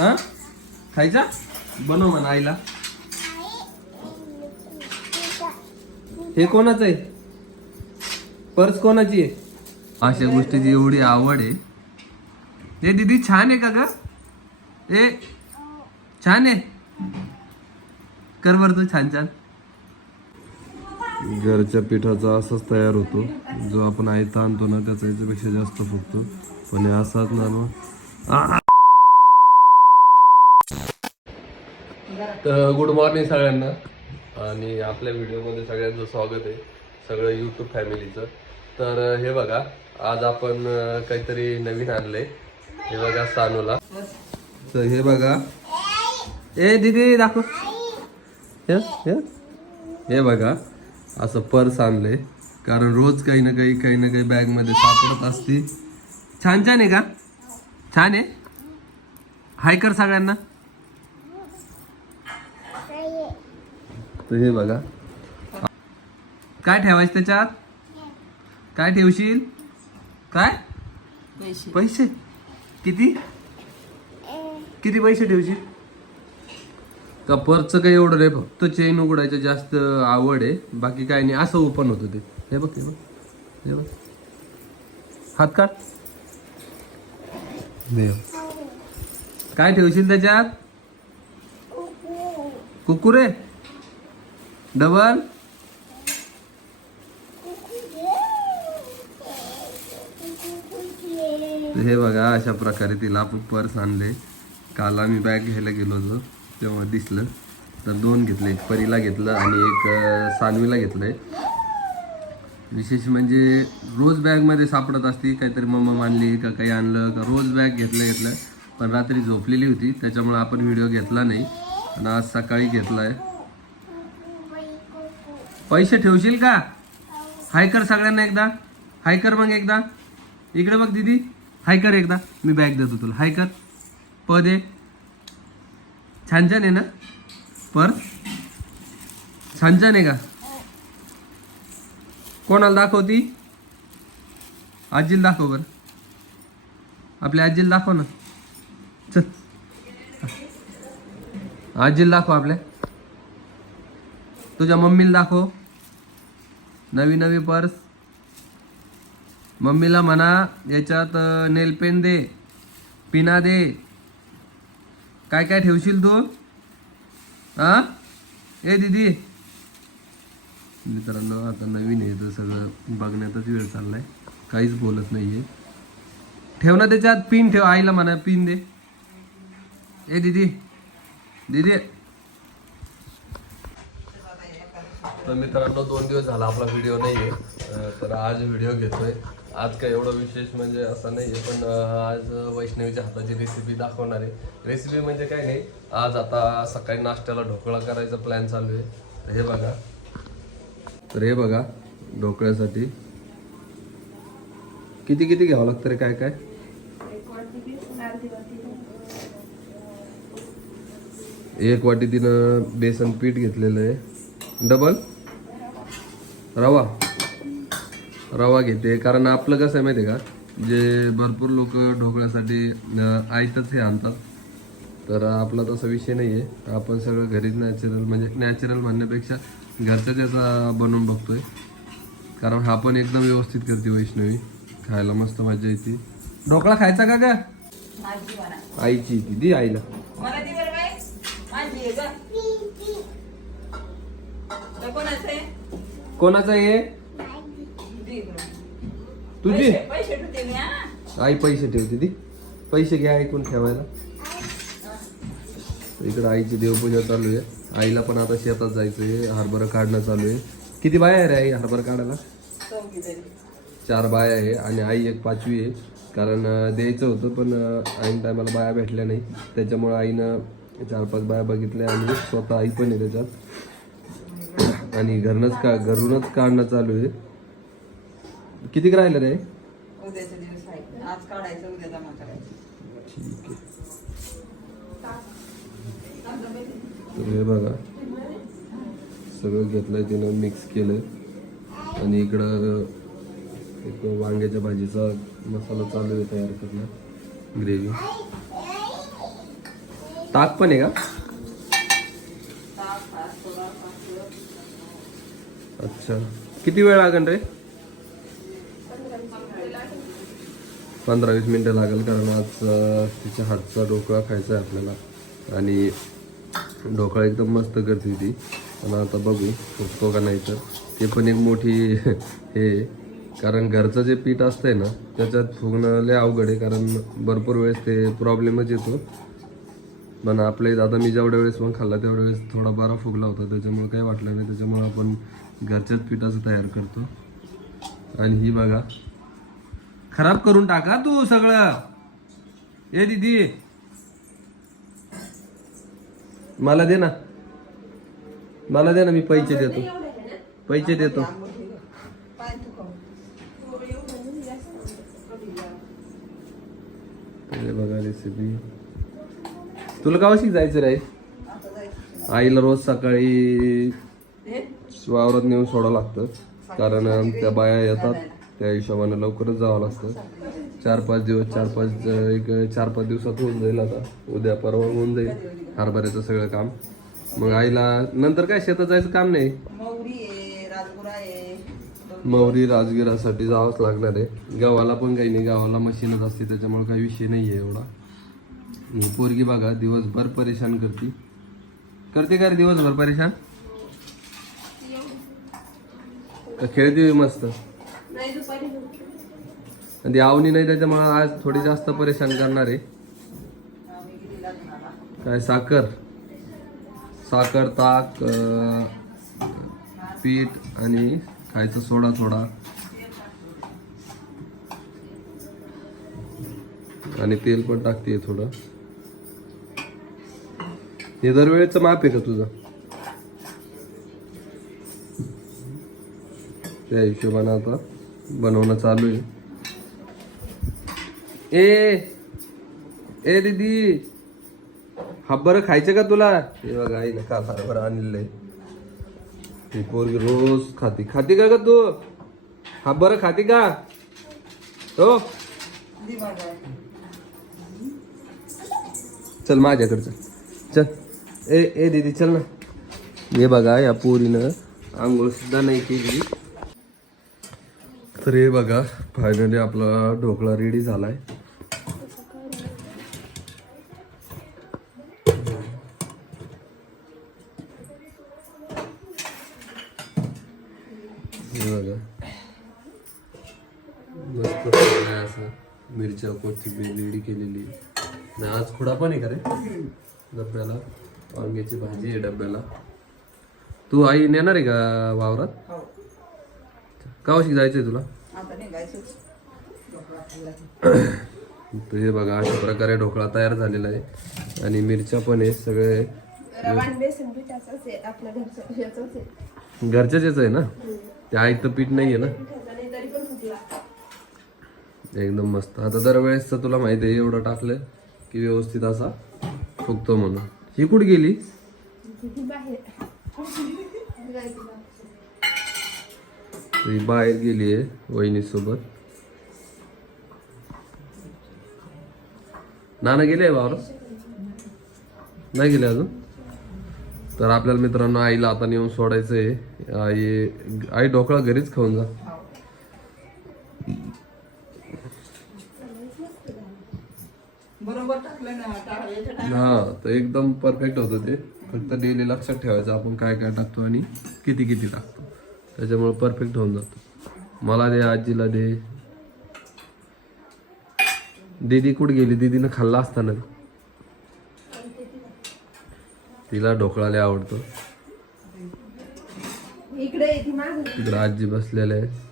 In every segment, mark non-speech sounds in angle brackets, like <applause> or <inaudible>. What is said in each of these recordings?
हा? खायचा? बनव म्हणा आईला. हे कोणाचं आहे? पर्स कोणाची आहे? अशा गोष्टीची एवढी आवड आहे. हे दीदी छान आहे का ग? ए छान आहे. कर बर तू छान छान. घरच्या पिठाचा असाच तयार होतो. जो आपण आई आणतो ना त्याचा याच्यापेक्षा जास्त फुगतो. पण हे असाच ना मग आ! तर गुड मॉर्निंग सगळ्यांना. आणि आपल्या व्हिडिओमध्ये सगळ्यांचं स्वागत आहे. सगळं यूट्यूब फॅमिलीचं तर हे बघा आज आपण काहीतरी नवीन आणलंय. हे बघा सानूला. तर हे बघा. ए दीदी दाखव. हे हे. हे बघा असं पर्स आणलंय. कारण रोज काही ना काही काही ना काही बॅगमध्ये सापडत असते. छान छान आहे का? छान आहे? हाय कर सगळ्यांना. तर हे बघा. काय ठेवायचं त्याच्यात? काय ठेवशील? काय? पैसे. किती? किती पैसे ठेवशील? का पर्सचं काही एवढं नाही फक्त चेन उघडायचं जास्त आवड आहे. बाकी काय नाही असं ओपन होतं ते. हे बघ हे बघ हे बघ. हात काढ. देव काय ठेवशील त्याच्यात? कुकुरे डबल? हे बघा अशा प्रकारे तिला आपण पर्स आणले. काल आम्ही बॅग घ्यायला गेलो होतो तेव्हा दिसलं. तर दोन घेतले एक परीला घेतलं आणि एक सानवीला घेतलं. आहे विशेष म्हणजे रोज बॅगमध्ये सापडत असती काहीतरी मम्मा मानली का काही आणलं का रोज बॅग घेतलं घेतलं. पण रात्री झोपलेली होती त्याच्यामुळे आपण व्हिडिओ घेतला नाही. आणि आज सकाळी घेतला आहे पैसे ठेवशील का? हाय कर सगळ्यांना एकदा. हाय कर मग एकदा. इकडे बघ दीदी. हाय कर एकदा. मी बॅग देतो तुला. हाय कर प दे छान छान आहे ना? पर छान छान आहे का? कोणाला दाखवती? आजीला दाखव बर. आपल्या आजीला दाखव ना. चल. आजीला दाखव आपल्या. तुझ्या मम्मीला दाखव. नवी नवी पर्स. मम्मीला म्हणा याच्यात नेल पेन दे पिना दे. काय काय ठेवशील तू? हा ए दीदी. मित्रांनो आता नवीन आहे तर सगळं बघण्यातच वेळ चाललाय. काहीच बोलत नाहीये. ठेव ना त्याच्यात पिन ठेव. आईला म्हणा पिन दे. ए दीदी. दीदी तर मित्रांनो दोन दिवस झाला आपला व्हिडिओ नाही आहे तर आज व्हिडिओ घेतोय. आज काय एवढं विशेष म्हणजे असं नाही आहे पण आज वैष्णवीच्या हाताची रेसिपी दाखवणार आहे. रेसिपी म्हणजे काय नाही आज आता सकाळी नाश्त्याला ढोकळा करायचा प्लॅन चालू आहे. तर हे बघा. तर हे बघा ढोकळ्यासाठी. किती किती घ्यावं लागतं रे काय काय? एक वाटी तिनं बेसन पीठ घेतलेलं आहे. डबल? रवा. रवा घेते. कारण आपलं कसं आहे माहिती आहे का? जे भरपूर लोक ढोकळ्यासाठी आयतच हे आणतात. तर आपला तसा विषय नाही आहे आपण सगळं घरीच नॅचरल म्हणजे नॅचरल म्हणण्यापेक्षा घरच्याच याचा बनवून बघतोय. कारण हा पण एकदम व्यवस्थित करते वैष्णवी. खायला मस्त मजा येते. ढोकळा खायचा का म्हणा. आईची ती. दी आईला. का कोणाचं कोणाचा आहे. तुझी? आई पैसे ठेवते ती पैसे घ्या ऐकून ठेवायला. इकडे आईची देवपूजा चालू आहे. आईला पण आता शेतात जायचं आहे हरभरा काढणं चालू आहे. किती बाया आहे रे आई हरभरा काढायला. चार बाया आहे आणि आई एक पाचवी आहे. कारण द्यायचं होतं पण ऐन टायमाला बाया भेटल्या नाही त्याच्यामुळं आईनं चार पाच बाया बघितल्या आणि स्वतः आई पण आहे त्याच्यात. आणि घरनंच का घरूनच काढणं चालू आहे? किती राहिलं रे? उद्याचे दिवस आहे आज काढायचं उद्या जमा करायचं. ठीक आहे तर हे बघा. सगळं घेतलंय तिनं मिक्स केलंय. आणि इकडं एक वांग्याच्या भाजीचा मसाला चालू आहे तयार करणं. ग्रेव्ही ताक पण आहे का ताक भात थोडा साखर अच्छा. किती वेळ लागेल रे? पंधरा वीस मिनटं लागेल कारण आज तिच्या हातचा ढोकळा खायचा आहे आपल्याला. आणि ढोकळा एकदम मस्त करते ती पण आता बघू फुगतो का नाही तर. ते पण एक मोठी <laughs> हे आहे. कारण घरचं जे पीठ असतंय ना त्याच्यात फुगणं लय अवघड आहे. कारण भरपूर वेळेस ते प्रॉब्लेमच येतो. पण आपले दादा मी जेवढ्या वेळेस पण खाल्ला तेवढ्या वेळेस थोडा बारा फुगला होता. त्याच्यामुळे काही वाटलं नाही. त्याच्यामुळे आपण घरच्याच पिठाचं तयार करतो. आणि ही बघा. खराब करून टाका तू सगळं. ए दीदी. मला दे ना. मला दे ना मी पैसे देतो. पैसे देतो. बघा रेसिपी तुला गावाशी जायचं रे? आईला रोज सकाळी वावरात नेऊन सोडावं लागतं. कारण त्या बाया येतात. त्या हिशोबाने लवकरच जावं लागतं. चार पाच दिवस चार पाच एक चार पाच दिवसात होऊन जाईल आता. उद्या परवा होऊन जाईल. हरभऱ्याचं सगळं काम. मग आईला नंतर काय शेतात जायचं काम नाही? मौरी राजगिरासाठी जावंच लागणार आहे. गावाला पण काही नाही. गावाला मशीनच असते. त्याच्यामुळे काही विषय नाही आहे एवढा. ही पोरगी बघा दिवसभर परेशान करते. करते का रे दिवसभर परेशान? का खेळते मस्त? आणि आवनी नाही त्याच्यामुळे आज थोडी जास्त परेशान करणार आहे. काय साखर? साखर ताक पीठ आणि खायचं सोडा थोडा. आणि तेल पण टाकते थोडं. हे दरवेळेचं माप आहे का तुझं? त्या हिशोबानं आता बनवणं चालू आहे. ए ए दीदी हब्बर खायचं का तुला? हे बघा आईने का हरभर आणलेलं ही पोरगी रोज खाती. खाती का का तू? हब्बर खाती का? हो? चल माझ्याकडचं चल. ए ए दीदी चल ना. हे बघा या पोरीनं आंघोळ सुद्धा नाही केली. तर हे बघा फायनली आपला ढोकळा रेडी झालाय. हे बघा. मस्त असं. मिरच्या कोथिंबीर रेडी केलेली. आज खुडा पण आहे का रे? डब्याला वांग्याची भाजी आहे डब्याला. तू आई नेणार आहे का वावरात? हो. कावशी जायचंय तुला? आता. तर हे बघा अशा प्रकारे ढोकळा तयार झालेला आहे. आणि मिरच्या पण आहे सगळे. बेसन पिठाचंच आहे आपल्या घरचं ह्याचंच आहे घरच्याच आहे ना? ते आईचं पीठ नाही आहे ना पिठाचं नाही तरी पण फुटला एकदम मस्त. आता दरवेळेस तर तुला माहिती आहे एवढं टाकलं की व्यवस्थित असा फुगतो म्हणून. ही कुठे गेली? ती बाहेर. गेली आहे वहिनीसोबत. नाना गेले वावरात? नाही गेले अजून? तर आपल्याला मित्रांनो आईला आता नेऊन सोडायचं आहे आई आई ढोकळा घरीच खाऊन जा बरोबर टाकलं ना टा- याच्या टाक- हा तर एकदम परफेक्ट होतं ते. फक्त डेली लक्षात ठेवायचं आपण काय काय टाकतो आणि किती किती टाकतो. त्याच्यामुळे परफेक्ट होऊन जातो. मला दे आजीला दे. दीदी कुठे गेली? दीदीनं खाल्ला असताना. तिला ढोकळा लय आवडतो. इकडे आजी बसलेले आहे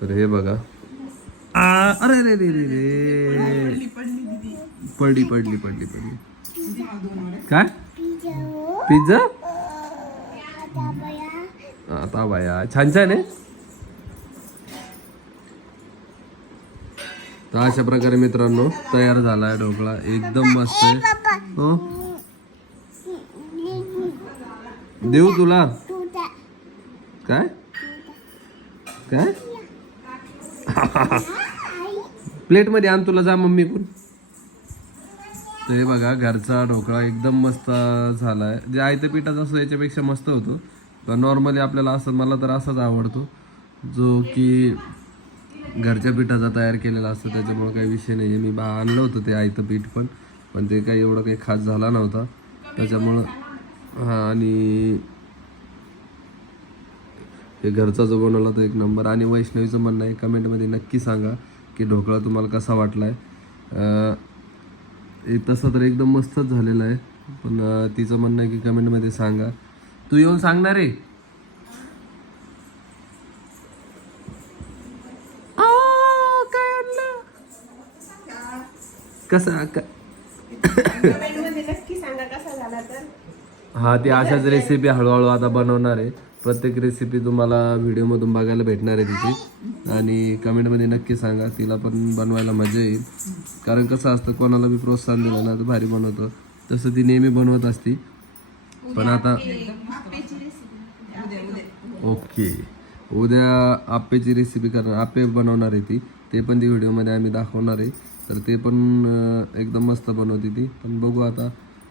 तर हे बघा आ, अरे रे रे रे रे पडली पडली पडली पडली. काय? पिझ्झा? आता बाया. छान छान आहे. तर अशा प्रकारे मित्रांनो तयार झालाय ढोकळा. एकदम मस्त आहे. हो? देऊ तुला. काय? काय? <laughs> प्लेटमध्ये आण तुला जा मम्मी कोण ते बघा घरचा ढोकळा एकदम मस्त झाला आहे जे आयत्या पिठाचा असतो याच्यापेक्षा मस्त होतो. पण नॉर्मली आपल्याला असं मला तर असाच आवडतो. जो की घरच्या पिठाचा तयार केलेला असतो त्याच्यामुळे काही विषय नाही आहे मी बा आणलं होतं ते आयतं पीठ पण पण ते काही एवढं काही खास झाला नव्हता. त्याच्यामुळं हां आणि हे घरचा जो बनवला तो एक नंबर. आणि वैष्णवीचं म्हणणं आहे कमेंटमध्ये नक्की सांगा की ढोकळा तुम्हाला कसा वाटला आहे तसं तर एकदम मस्तच झालेलं आहे पण तिचं म्हणणं आहे की कमेंटमध्ये सांगा. तू येऊन सांगणार आहे? कसा का मध्ये नक्की सांगा कसा झाला तर. हा ती अशाच रेसिपी हळूहळू आता बनवणार आहे. प्रत्येक रेसिपी तुम्हाला व्हिडिओमधून बघायला भेटणार आहे तिची. आणि कमेंटमध्ये नक्की सांगा तिला पण बनवायला मजा येईल. कारण कसं असतं कोणाला बी प्रोत्साहन दिलं ना तर भारी बनवतं. तसं ती नेहमी बनवत असती. पण आता ओके उद्या आप्पेची रेसिपी करणार आप्पे बनवणार आहे ती. ते पण ती व्हिडिओमध्ये आम्ही दाखवणार आहे. तर ते पण एकदम मस्त बनवते ती. पण बघू आता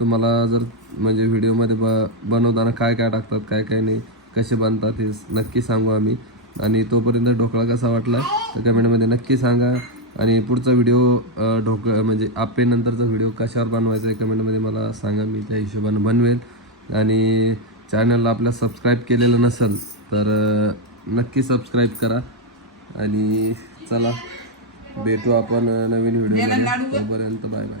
तुम्हाला जर म्हणजे व्हिडिओमध्ये ब बनवताना काय काय टाकतात काय काय नाही. कसे बनतात हे नक्की सांगू आम्ही. आणि तोपर्यंत ढोकळा कसा वाटला तर कमेंटमध्ये नक्की सांगा. आणि पुढचा व्हिडिओ ढोक म्हणजे आप्पे नंतरचा व्हिडिओ कशावर बनवायचा आहे कमेंटमध्ये मला सांगा. मी त्या हिशोबाने बनवेल. आणि चॅनलला आपल्या सबस्क्राईब केलेलं नसेल तर नक्की सबस्क्राईब करा. आणि चला भेटू आपण नवीन व्हिडिओ तोपर्यंत बाय बाय.